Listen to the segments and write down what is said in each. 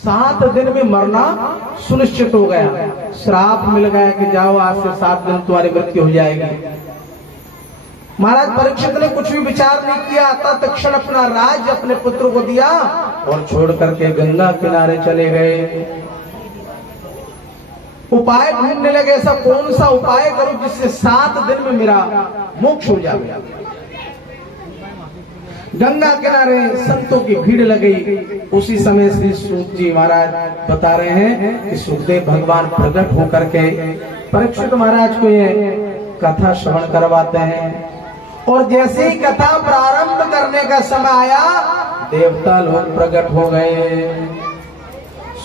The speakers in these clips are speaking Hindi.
7 दिन में मरना सुनिश्चित हो गया, श्राप मिल गया कि जाओ आज से 7 दिन तुम्हारी मृत्यु हो जाएगी। महाराज परीक्षित ने कुछ भी विचार नहीं किया, तत्क्षण अपना राज्य अपने पुत्र को दिया और छोड़ करके गंगा किनारे चले गए। उपाय ढूंढने लगे, ऐसा कौन सा उपाय करूं जिससे 7 दिन में मेरा मोक्ष हो जाए। गंगा किनारे संतों की भीड़ लगी। उसी समय श्री सूत जी महाराज बता रहे हैं कि सुखदेव भगवान प्रकट होकर के परीक्षित महाराज को ये कथा श्रवण करवाते हैं। और जैसे ही कथा प्रारंभ करने का समय आया, देवता लोग प्रकट हो गए।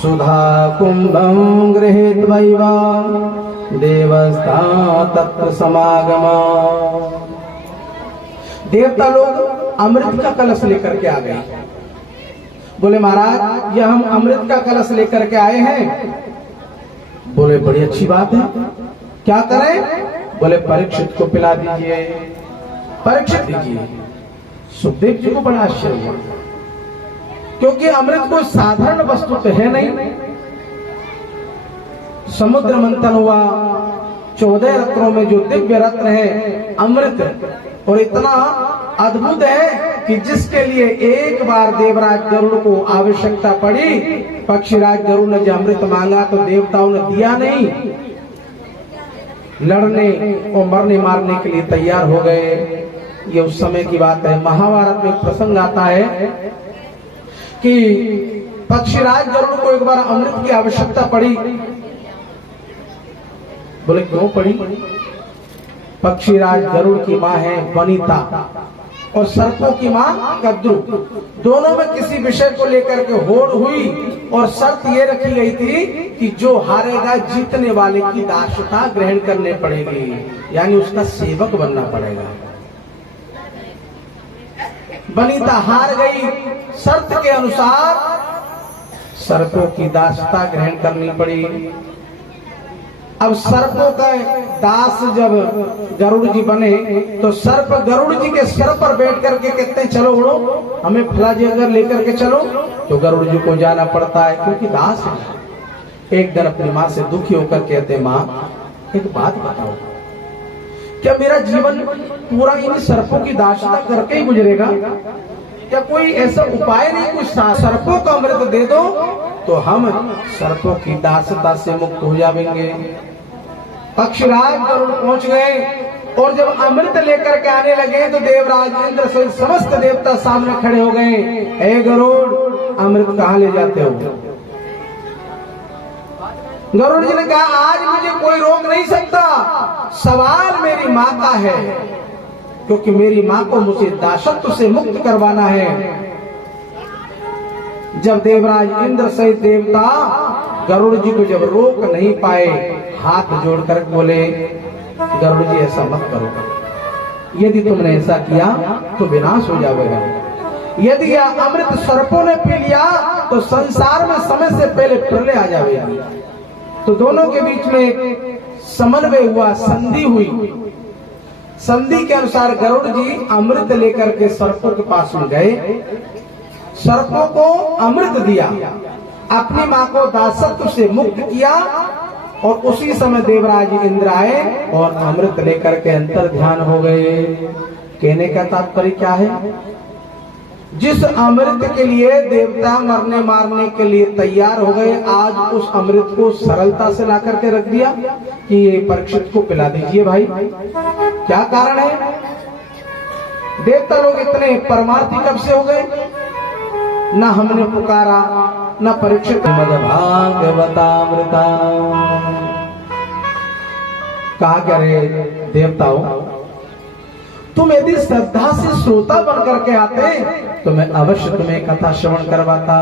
सुधा कुंभं गृहीत्वैव देवस्ता तत्र समागमा। देवता लोग अमृत का कलश लेकर के आ गए। बोले महाराज यह हम अमृत का कलश लेकर के आए हैं। बोले बड़ी अच्छी बात है, क्या करें? बोले परीक्षित को पिला दीजिए, परीक्षित दीजिए। सुखदेव जी को बड़ा आश्चर्य हुआ, क्योंकि अमृत कोई साधारण वस्तु तो है नहीं। समुद्र मंथन हुआ, 14 रत्नों में जो दिव्य रत्न है अमृत, और इतना अद्भुत है कि जिसके लिए एक बार देवराज गरुड़ को आवश्यकता पड़ी, पक्षीराज गरुड़ ने जब अमृत मांगा तो देवताओं ने दिया नहीं, लड़ने और मरने मारने के लिए तैयार हो गए। ये उस समय की बात है। महाभारत में प्रसंग आता है कि पक्षीराज गरुड़ को एक बार अमृत की आवश्यकता पड़ी। बोले क्यों पड़ी? पक्षीराज गरुड़ की माँ है वनिता और सर्पों की माँ कद्रु। दोनों में किसी विषय को लेकर के होड़ हुई और शर्त ये रखी गई थी कि जो हारेगा जीतने वाले की दासता ग्रहण करने पड़ेगी, यानी उसका सेवक बनना पड़ेगा। वनिता हार गई, शर्त के अनुसार सर्पों की दासता ग्रहण करनी पड़ी। अब सर्पों का दास जब गरुड़ जी बने तो सर्प गरुड़ जी के सर पर बैठ करके कहते हैं चलो उड़ो, हमें फला जगह लेकर के चलो। तो गरुड़ जी को जाना पड़ता है क्योंकि दास है। एक दिन अपनी माँ से दुखी होकर कहते माँ एक बात बताओ, क्या मेरा जीवन पूरा इन सर्पों की दासता करके ही गुजरेगा? क्या कोई ऐसा उपाय नहीं, कुछ सर्पों का अमृत दे दो तो हम सर्पों की दासता से मुक्त हो जाएंगे। पक्षीराज गरुड़ पहुंच गए और जब अमृत लेकर के आने लगे तो देवराज इंद्र सहित समस्त देवता सामने खड़े हो गए। हे गरुड़ अमृत कहाँ ले जाते हो? गरुड़ जी ने कहा आज मुझे कोई रोक नहीं सकता, सवाल मेरी माँ का है, क्योंकि मेरी माँ को मुझे दासत्व से मुक्त करवाना है। जब देवराज इंद्र सहित देवता गरुड़ जी को जब रोक नहीं पाए, हाथ जोड़कर बोले गरुड़ जी ऐसा मत करो, यदि तुमने ऐसा किया तो विनाश हो जाएगा। यदि यह अमृत सर्पों ने पी लिया तो संसार में समय से पहले प्रलय आ जाएगी। तो दोनों के बीच में एक समन्वय हुआ, संधि हुई। संधि के अनुसार गरुड़ जी अमृत लेकर के सर्पों के पास में गए, सर्पों को अमृत दिया, अपनी माँ को दासत्व से मुक्त किया और उसी समय देवराज इंद्र आए और अमृत लेकर के अंतर ध्यान हो गए। कहने का तात्पर्य क्या है? जिस अमृत के लिए देवता मरने मारने के लिए तैयार हो गए, आज उस अमृत को सरलता से ला करके रख दिया कि ये परीक्षित को पिला दीजिए भाई। क्या कारण है? देवता लोग इतने परमार्थी कब से हो गए? ना हमने पुकारा, ना परीक्षित भागवतामृता। कहा करे देवताओं, तुम यदि श्रद्धा से श्रोता बनकर के आते तो मैं अवश्य तुम्हें कथा श्रवण करवाता,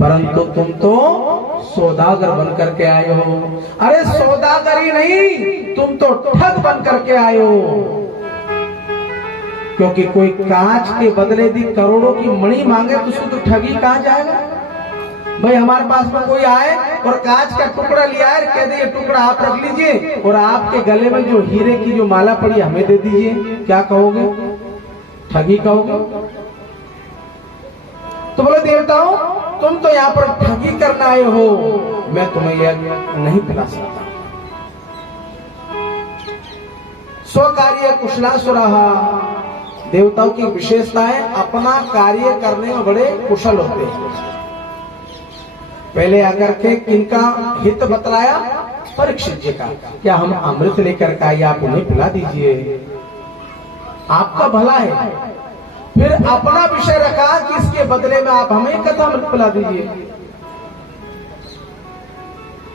परंतु तुम तो सौदागर बनकर के आए हो। अरे सौदागर ही नहीं, तुम तो ठग बनकर के आए हो, क्योंकि कोई कांच के बदले यदि करोड़ों की मणि मांगे तो उसको तो ठगी कहाँ जाएगा? भाई हमारे पास में कोई आए और कांच का टुकड़ा लिया है, कह दे ये टुकड़ा आप रख लीजिए और आपके गले में जो हीरे की जो माला पड़ी हमें दे दीजिए, क्या कहोगे? ठगी कहोगे? तो बोले देवताओं तुम तो यहाँ पर ठगी करने आए हो, मैं तुम्हें यह नहीं पिला सकता। स्वकार्य कुशलासुरः, देवताओं की विशेषता है अपना कार्य करने में बड़े कुशल होते हैं। पहले आकर के किनका हित बतलाया? परीक्षित जी का, क्या हम अमृत लेकर के आइए, आप उन्हें पिला दीजिए, आपका भला है। फिर अपना विषय रखा कि इसके बदले में आप हमें कथा अमृत पिला दीजिए।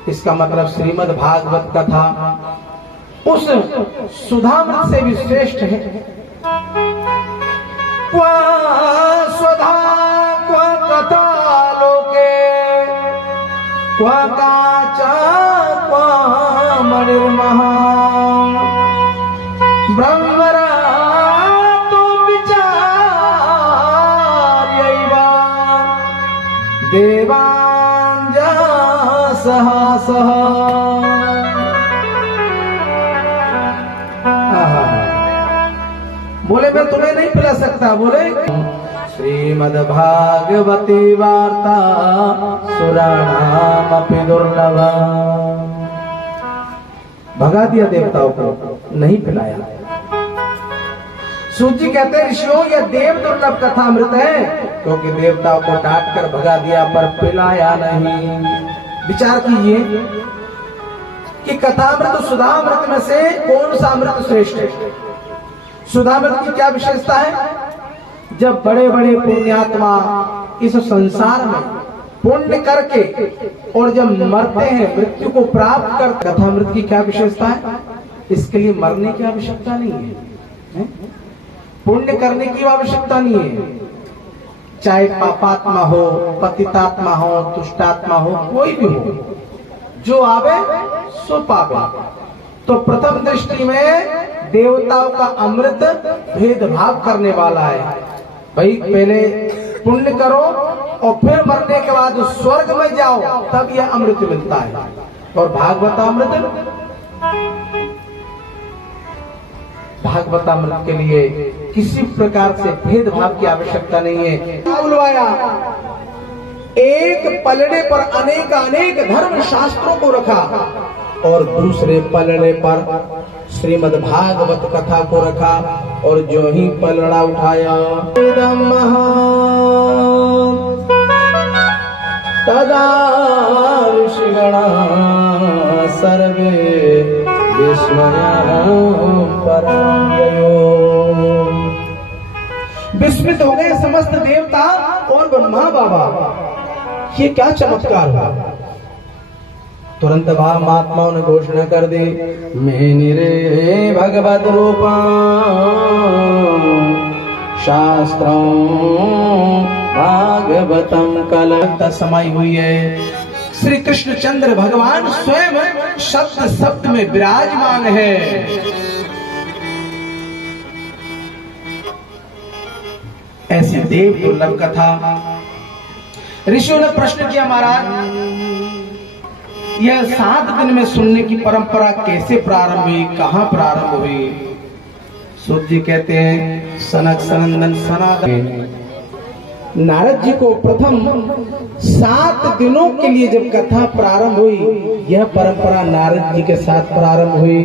इसका मतलब श्रीमद् भागवत कथा उस सुधामृत से भी श्रेष्ठ है। क्वा स्वधा क्वा कथा लोके क्वा काचा क्वा मणिर्महा ब्रह्मरा तो विचार्यैवा देवांजा सहसः। बोले मैं तुम्हें नहीं पिला सकता। बोले श्रीमद् भागवती वार्ता सुराणामपि दुर्लभा, भगा दिया देवताओं को, नहीं पिलाया। सूत जी कहते हैं ऋषियों यह देव दुर्लभ कथा अमृत है, क्योंकि देवताओं को डांट कर भगा दिया पर पिलाया नहीं। विचार कीजिए कि कथामृत सुधामृत में से कौन सा अमृत श्रेष्ठ है? सुधामृत की क्या विशेषता है? जब बड़े बड़े पुण्यात्मा इस संसार में पुण्य करके और जब मरते हैं, मृत्यु को प्राप्त कर, कथामृत की क्या विशेषता है? इसके लिए मरने की आवश्यकता नहीं है, पुण्य करने की आवश्यकता नहीं है। चाहे पापात्मा हो, पतितात्मा हो, दुष्टात्मा हो, कोई भी हो, जो आवे सो पावे। तो प्रथम दृष्टि में देवताओं का अमृत भेदभाव करने वाला है। भाई पहले पुण्य करो और फिर मरने के बाद स्वर्ग में जाओ, तब यह अमृत मिलता है। और भागवतामृत, भागवतामृत के लिए किसी प्रकार से भेदभाव की आवश्यकता नहीं है। बुलवाया एक पलड़े पर अनेक धर्म शास्त्रों को रखा और दूसरे पलड़े पर श्रीमद् भागवत कथा को रखा, और जो ही पलड़ा उठाया तदा ऋषिगणा सर्वे विस्मित हो गए समस्त देवता और ब्रह्मा बाबा, ये क्या चमत्कार हुआ। तुरंत महात्माओं ने घोषणा कर दी, मेनिरे भगवत रूपा शास्त्रों भागवतम कल समाई हुई है। श्री कृष्ण चंद्र भगवान स्वयं शब्द शब्द में विराजमान है। ऐसी देव दुर्लभ कथा। ऋषियों ने प्रश्न किया, महाराज यह 7 दिन में सुनने की परंपरा कैसे प्रारंभ हुई, कहां प्रारंभ हुई? सूत जी कहते हैं सनक सनंदन सनातन नारद जी को प्रथम 7 दिनों के लिए जब कथा प्रारंभ हुई, यह परंपरा नारद जी के साथ प्रारंभ हुई।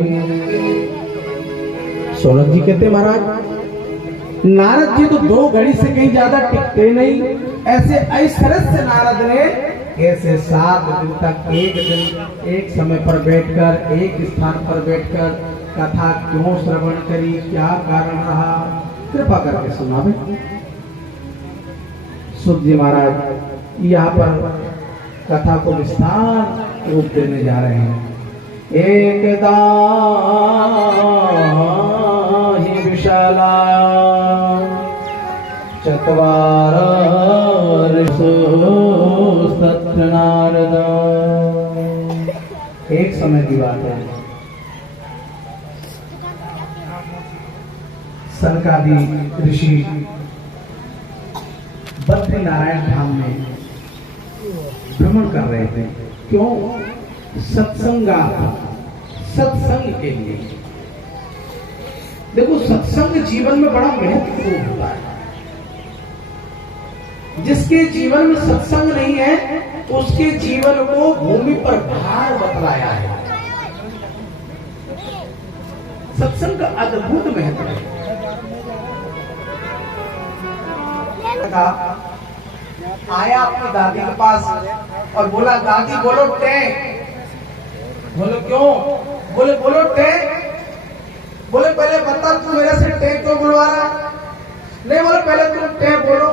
सोनक जी कहते महाराज नारद जी तो 2 घड़ी से कहीं ज्यादा टिकते नहीं, ऐसे ऐश्वर्य से नारद ने कैसे 7 दिन तक एक समय पर बैठकर, एक स्थान पर बैठकर कथा क्यों श्रवण करी, क्या कारण रहा, कृपा करके सुनावे। सूत जी महाराज यहाँ पर कथा को विस्तार रूप देने जा रहे हैं। एकदा ही विशाला चत्वार नारद। एक समय की बात है, सनकादि ऋषि बद्री नारायण धाम में भ्रमण कर रहे थे। क्यों? सत्संग के लिए। देखो सत्संग जीवन में बड़ा महत्वपूर्ण होता है। जिसके जीवन में सत्संग नहीं है उसके जीवन को भूमि पर भार बतलाया है। सत्संग का अद्भुत महत्व है। आया अपनी दादी के पास और बोला, दादी बोलो टे। बोलो क्यों? बोले बोलो टे। बोले पहले बता तू मेरे से टे क्यों बुलवा रहा है? नहीं बोले पहले तुम टे बोलो।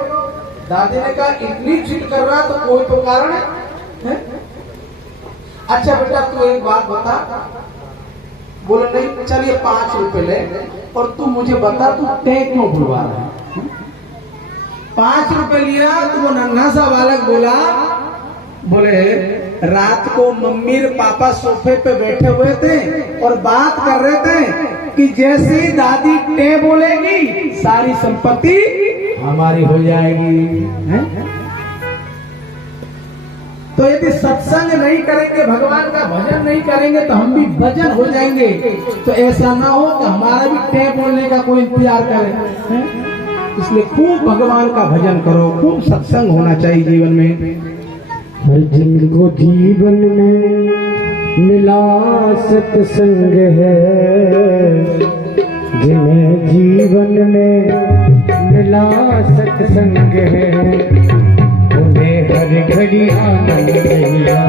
दादी ने कहा इतनी जिद कर रहा तो कोई तो कारण है? अच्छा बेटा तू एक बात बता। बोले नहीं, चलिए 5 रुपए ले और तू मुझे बता तू टे क्यों बुलवा रहा है? 5 रुपए लिया तो वो नन्हा सा बालक बोला, बोले रात को मम्मी और पापा सोफे पे बैठे हुए थे और बात कर रहे थे कि जैसे दादी टे बोलेगी सारी संपत्ति हमारी हो जाएगी। है? तो यदि सत्संग नहीं करेंगे, भगवान का भजन नहीं करेंगे तो हम भी भजन हो जाएंगे। तो ऐसा ना हो कि हमारा भी टे बोलने का कोई इंतजार करे। है? इसलिए खूब भगवान का भजन करो, खूब सत्संग होना चाहिए जीवन में। हर जिनको जीवन में मिला सत्संग है, जिन्हें जीवन में मिला सत्संग है, उन्हें हर घड़ी आनंद मिला।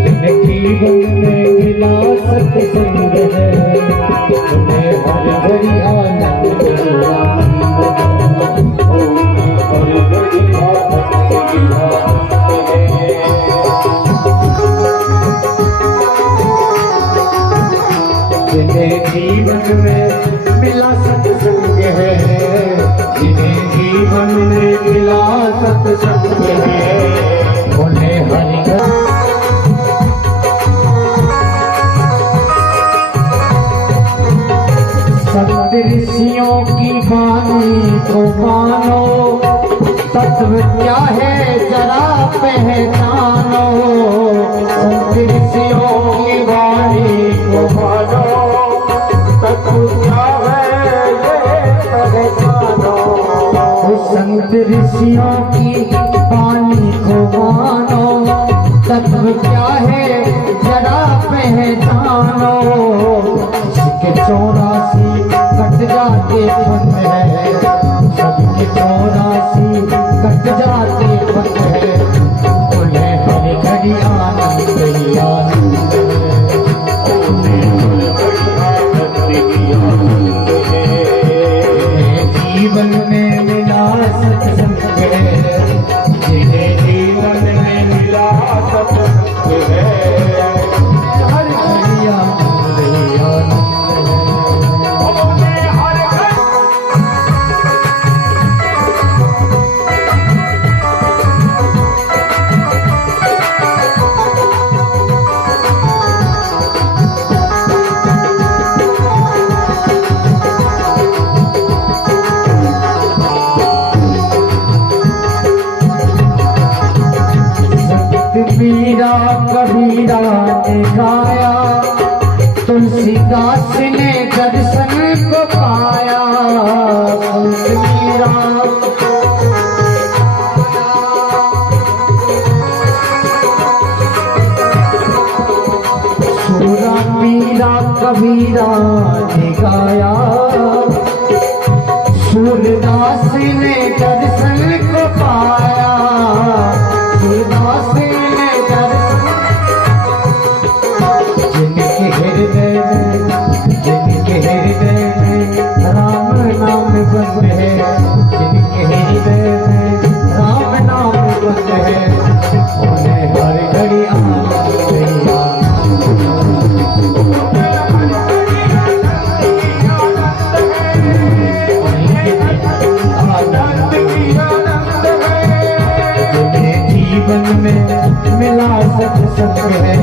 जिन्हें जीवन में मिला सत्संग है, उन्हें हर घड़ी आनंद मिला। जिन्हें जीवन में मिला सत्संग है, जिन्हें जीवन में मिला सत्संग है, उन्हें हरि संत ऋषियों की वाणी को मानो, तत्व क्या है जरा पहचानो। संत ऋषियों की वाणी को मानो, तत्व क्या है ये पहचानो। संत ऋषियों की वाणी को मानो, तत्व क्या है जरा पहचानो। इसके 84 कट जाते फन है, सबके 84 कट जाते फन है, उन्हें हर घड़ी आनंद ही आनंद है। जीवन में मिला सत्संग है, जिन्हें जीवन में मिला सत्संग है, हर घड़ी आनंद ही आनंद है। मीरा कबीरा ने गाया, तुलसीदास ने दर्शन को पाया। मीरा सूरा मीरा कबीरा ने गाया, सूरदास ने दर्शन को पाया। सूरदास जिनके हृदय में राम नाम बंद है, जिनके हृदय में राम नाम बंद है, उन्हें हर घड़ी आनंद ही आनंद है। जिन्हें जीवन में मिला सत्संग है,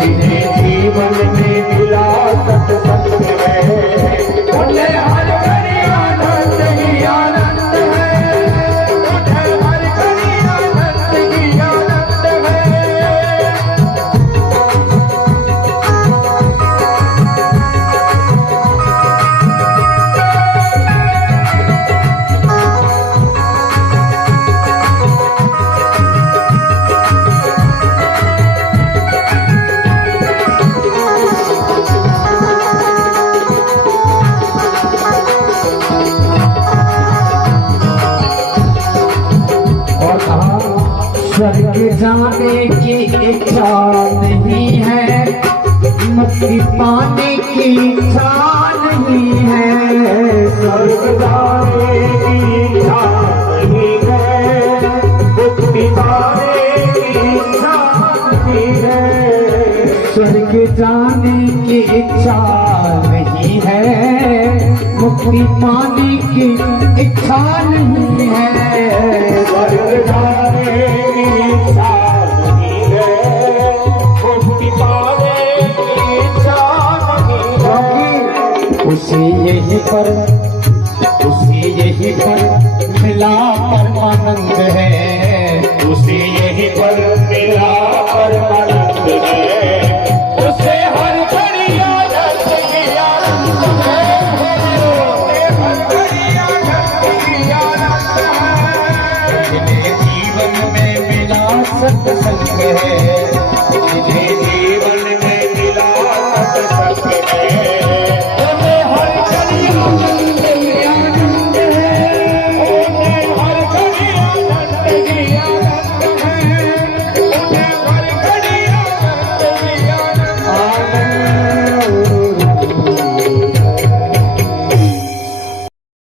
जिन्हें जीवन में मिला सत्संग है, उन्हें हर घड़ी आनंद ही आनंद है, उन्हें हर घड़ी आनंद ही आनंद है। स्वर्ग जाने की इच्छा नहीं है, मुक्ति पाने की इच्छा नहीं है। स्वर्ग जाने की इच्छा नहीं है, मुक्ति पाने की इच्छा नहीं है। स्वर्ग जाने की इच्छा नहीं है, मुक्ति पाने की इच्छा नहीं है। स्वर्ग जाने की इच्छा नहीं है, मुक्ति पाने की इच्छा नहीं है। उसी यही पर मिला परमानंद है, उसी यही पर